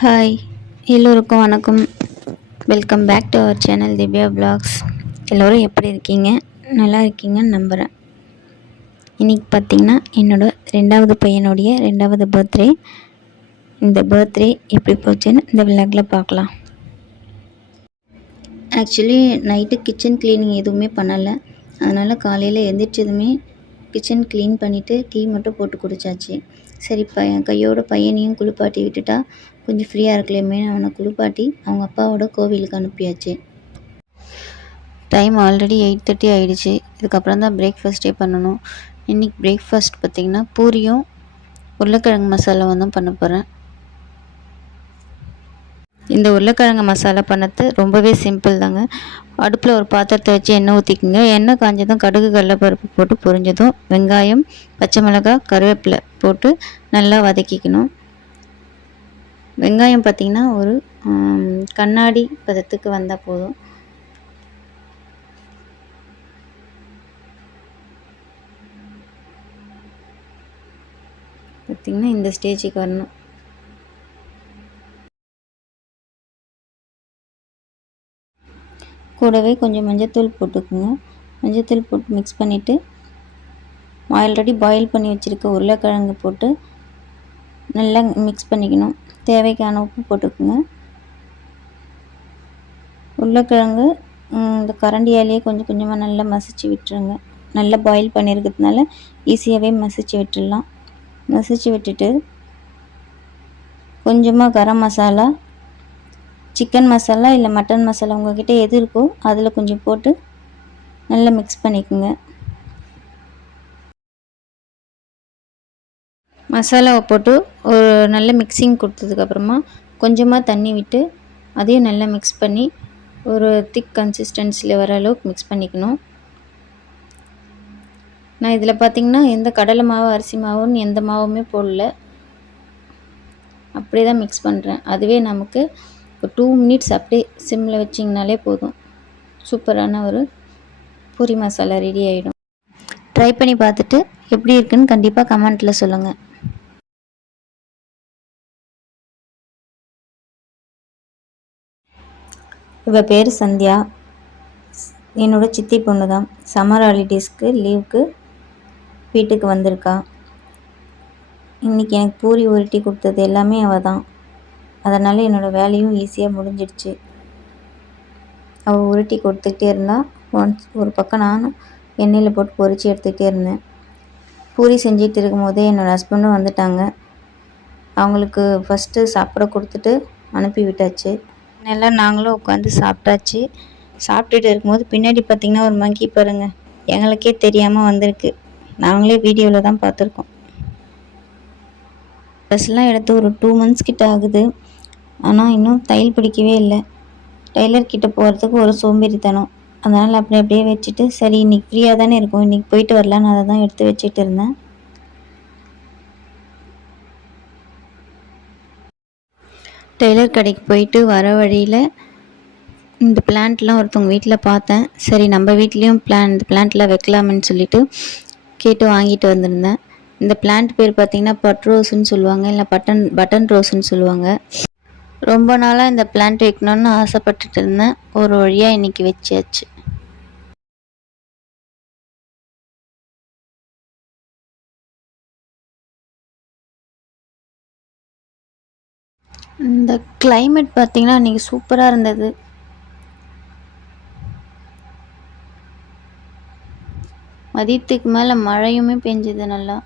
Hi, எல்லோருக்கும் வணக்கம். Welcome back to our channel Divya blogs. எல்லோரும் எப்படி இருக்கீங்க? நல்லா இருக்கீங்கன்னு நம்புகிறேன். இன்றைக்கி பார்த்திங்கன்னா என்னோடய ரெண்டாவது பையனுடைய 2வது பர்த்டே. இந்த பர்த்டே எப்படி போச்சுன்னு இந்த விளாகில் பார்க்கலாம். ஆக்சுவலி நைட்டு கிச்சன் க்ளீனிங் எதுவுமே பண்ணலை. அதனால் காலையில் எழுந்திரிச்சதுமே கிச்சன் க்ளீன் பண்ணிவிட்டு டீ மட்டும் போட்டு குடித்தாச்சு. சரி, கையோட பையனையும் குளிப்பாட்டி விட்டுட்டா கொஞ்சம் ஃப்ரீயாக இருக்கலையுமே அவனை குளிப்பாட்டி அவங்க அப்பாவோட கோவிலுக்கு அனுப்பியாச்சு. டைம் ஆல்ரெடி 8:30 ஆகிடுச்சு. இதுக்கப்புறம் தான் பிரேக்ஃபாஸ்ட்டே பண்ணணும். இன்றைக்கி பிரேக்ஃபாஸ்ட் பார்த்திங்கன்னா பூரியும் உருளைக்கிழங்கு மசாலாவும் தான் பண்ண போகிறேன். இந்த உருளைக்கிழங்கு மசாலா பண்ணது ரொம்பவே சிம்பிள் தாங்க. அடுப்பில் ஒரு பாத்திரத்தை வச்சு எண்ணெய் ஊற்றிக்குங்க. எண்ணெய் காஞ்சதும் கடுகு கடலைப்பருப்பு போட்டு பொரிஞ்சதும் வெங்காயம், பச்சை மிளகாய், கருவேப்பிலை போட்டு நல்லா வதக்கிக்கணும். வெங்காயம் பார்த்திங்கன்னா ஒரு கண்ணாடி பதத்துக்கு வந்தால் போதும். பார்த்திங்கன்னா இந்த ஸ்டேஜுக்கு வரணும். கூடவே கொஞ்சம் மஞ்சத்தூள் போட்டுக்குங்க. மஞ்சத்தூள் போட்டு மிக்ஸ் பண்ணிவிட்டு ஆல்ரெடி பாயில் பண்ணி வச்சுருக்க உருளைக்கிழங்கு போட்டு நல்லா மிக்ஸ் பண்ணிக்கணும். தேவைக்கான உப்பு போட்டுக்குங்க. உருளைக்கிழங்கு இந்த கரண்டியாலேயே கொஞ்சம் கொஞ்சமாக நல்லா மசிச்சு விட்டுருங்க. நல்லா பாயில் பண்ணியிருக்கிறதுனால ஈஸியாகவே மசிச்சு விட்டுடலாம். மசிச்சு விட்டுட்டு கொஞ்சமாக கரம் மசாலா, சிக்கன் மசாலா இல்லை மட்டன் மசாலா உங்கள்கிட்ட எது இருக்கோ அதில் கொஞ்சம் போட்டு நல்லா மிக்ஸ் பண்ணிக்கோங்க. மசாலாவை போட்டு ஒரு நல்ல மிக்சிங் கொடுத்ததுக்கப்புறமா கொஞ்சமாக தண்ணி விட்டு அதையும் நல்லா மிக்ஸ் பண்ணி ஒரு திக் கன்சிஸ்டன்சியில் வர அளவுக்கு மிக்ஸ் பண்ணிக்கணும். நான் இதில் பார்த்திங்கன்னா எந்த கடலை மாவு, அரிசி மாவுன்னு எந்த மாவுமே போடல. அப்படியே தான் மிக்ஸ் பண்ணுறேன். அதுவே நமக்கு ஒரு 2 மினிட்ஸ் அப்படியே சிம்மில் வச்சிங்கனாலே போதும். சூப்பரான ஒரு பூரி மசாலா ரெடி ஆகிடும். ட்ரை பண்ணி பார்த்துட்டு எப்படி இருக்குன்னு கண்டிப்பாக கமெண்ட்டில் சொல்லுங்கள். இவள் பேர் சந்தியா. என்னோடய சித்தி பொண்ணு தான். சம்மர் ஹாலிடேஸ்க்கு லீவுக்கு வீட்டுக்கு வந்திருக்கா. இன்றைக்கி எனக்கு பூரி உருட்டி கொடுத்தது எல்லாமே அவள் தான். அதனால் என்னோடய வேலையும் ஈஸியாக முடிஞ்சிடுச்சு. அவள் உருட்டி கொடுத்துக்கிட்டே இருந்தால் ஒரு பக்கம் நான் எண்ணெயில் போட்டு பொரித்து எடுத்துக்கிட்டே இருந்தேன். பூரி செஞ்சுட்டு இருக்கும் போதே என்னோடய ஹஸ்பண்டும் வந்துட்டாங்க. அவங்களுக்கு ஃபஸ்ட்டு சாப்பிட கொடுத்துட்டு அனுப்பி விட்டாச்சு. எல்லாம் நாங்களும் உட்காந்து சாப்பிட்டாச்சு. சாப்பிட்டுட்டு இருக்கும்போது பின்னாடி பார்த்திங்கன்னா ஒரு மங்கி பாருங்கள், எங்களுக்கே தெரியாமல் வந்திருக்கு. நாங்களே வீடியோவில் தான் பார்த்துருக்கோம். ட்ரெஸ்லாம் எடுத்து ஒரு 2 மந்த்ஸ் கிட்ட ஆகுது. ஆனால் இன்னும் தையல் பிடிக்கவே இல்லை. டெய்லர் கிட்ட போகிறதுக்கு ஒரு சோம்பேறித்தனம். அதனால் அப்படியே வச்சுட்டு சரி இன்றைக்கி ஃப்ரீயாக தானே இருக்கும், இன்றைக்கி போயிட்டு வரலான்னு அதை தான் எடுத்து வச்சுட்டு இருந்தேன். டெய்லர் கடைக்கு போயிட்டு வர வழியில் இந்த பிளான்ட்லாம் ஒருத்தவங்க வீட்டில் பார்த்தேன். சரி நம்ம வீட்லேயும் இந்த பிளான்ட்லாம் வைக்கலாம்னு சொல்லிட்டு கேட்டு வாங்கிட்டு வந்திருந்தேன். இந்த பிளான்ட் பேர் பார்த்திங்கன்னா பட் ரோஸுன்னு சொல்லுவாங்க, இல்லை பட்டன் ரோஸுன்னு சொல்லுவாங்க. ரொம்ப நாளாக இந்த பிளான்ட் வைக்கணும்னு ஆசைப்பட்டுட்டு இருந்தேன். ஒரு வழியாக இன்றைக்கி வச்சாச்சு. இந்த கிளைமேட் பார்த்திங்கன்னா இன்றைக்கி சூப்பராக இருந்தது. மதியத்துக்கு மேலே மழையுமே பெஞ்சுது நல்லா.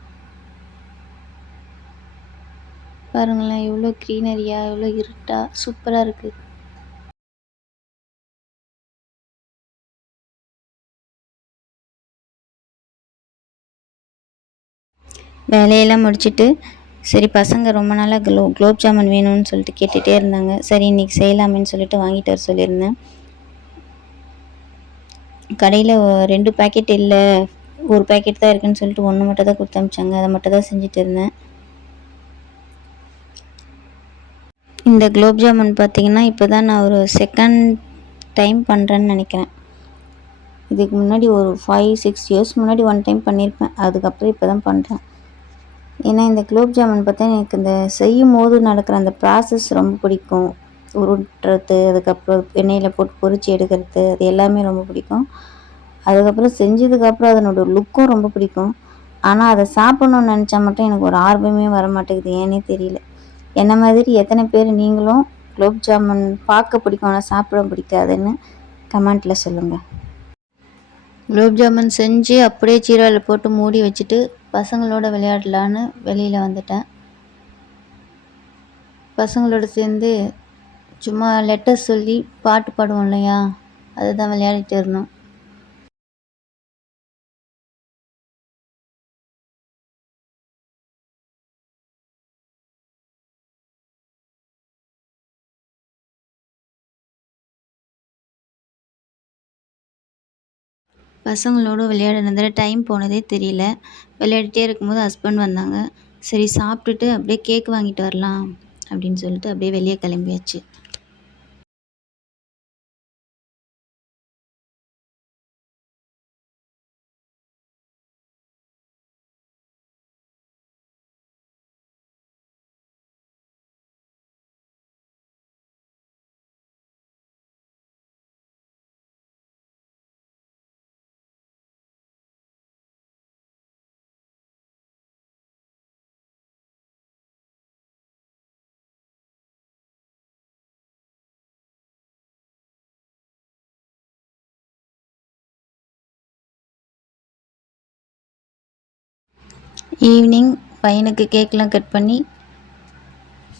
பாருங்களேன் எவ்வளோ க்ரீனரியாக, எவ்வளோ இருட்டாக சூப்பராக இருக்குது. வேலையெல்லாம் முடிச்சுட்டு சரி பசங்க ரொம்ப நாளாக குலோப் ஜாமுன் வேணும்னு சொல்லிட்டு கேட்டுகிட்டே இருந்தாங்க. சரி இன்றைக்கி செய்யலாமேன்னு சொல்லிட்டு வாங்கிட்டு வர சொல்லியிருந்தேன். கடையில் 2 பேக்கெட் இல்லை, ஒரு பேக்கெட் தான் இருக்குதுன்னு சொல்லிட்டு 1 மட்டும் தான் கொடுத்து அனுப்பிச்சாங்க. அதை மட்டும் தான் செஞ்சுட்டு இருந்தேன். இந்த குலோப் ஜாமுன் பார்த்திங்கன்னா இப்போ தான் நான் ஒரு செகண்ட் டைம் பண்ணுறேன்னு நினைக்கிறேன். இதுக்கு முன்னாடி ஒரு 5-6 இயர்ஸ் முன்னாடி 1 டைம் பண்ணியிருப்பேன். அதுக்கப்புறம் இப்போ தான் பண்ணுறேன். ஏன்னா இந்த குலோப் ஜாமுன் பார்த்தா எனக்கு இந்த செய்யும்போது நடக்கிற அந்த ப்ராசஸ் ரொம்ப பிடிக்கும். உருட்டுறது, அதுக்கப்புறம் எண்ணெயில் போட்டு பொரிச்சு எடுக்கிறது, அது எல்லாமே ரொம்ப பிடிக்கும். அதுக்கப்புறம் செஞ்சதுக்கப்புறம் அதனோட லுக்கும் ரொம்ப பிடிக்கும். ஆனால் அதை சாப்பிட்ணுன்னு நினச்சா மட்டும் எனக்கு ஒரு ஆர்வமே வர மாட்டேங்குது, ஏன்னே தெரியல. என்ன மாதிரி எத்தனை பேர் நீங்களும் குலோப் ஜாமுன் பார்க்க பிடிக்கும் ஆனால் சாப்பிட பிடிக்காதுன்னு கமெண்ட்டில் சொல்லுங்கள். குலோப் ஜாமுன் செஞ்சு அப்படியே சீரகத்தில் போட்டு மூடி வச்சுட்டு பசங்களோட விளையாடலான்னு வெளியில் வந்துட்டேன். பசங்களோட சேர்ந்து சும்மா லெட்டர் சொல்லி பாட்டு பாடுவோம் இல்லையா, அதுதான் விளையாடிட்டு இருந்தோம். பசங்களோட விளையாடுனதில் டைம் போனதே தெரியல. விளையாடிட்டே இருக்கும்போது ஹஸ்பண்ட் வந்தாங்க. சரி சாப்பிட்டுட்டு அப்படியே கேக் வாங்கிட்டு வரலாம் அப்படின்னு சொல்லிட்டு அப்படியே வெளியே கிளம்பியாச்சு. ஈவினிங் பையனுக்கு கேக்லாம் கட் பண்ணி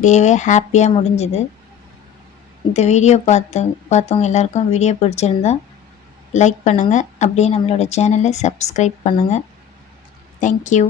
டேவே ஹாப்பியாக முடிஞ்சுது. இந்த வீடியோ பார்த்தவங்க எல்லாருக்கும் வீடியோ பிடிச்சிருந்தா லைக் பண்ணுங்கள். அப்படியே நம்மளோட சேனலை சப்ஸ்கிரைப் பண்ணுங்கள். தேங்க்யூ.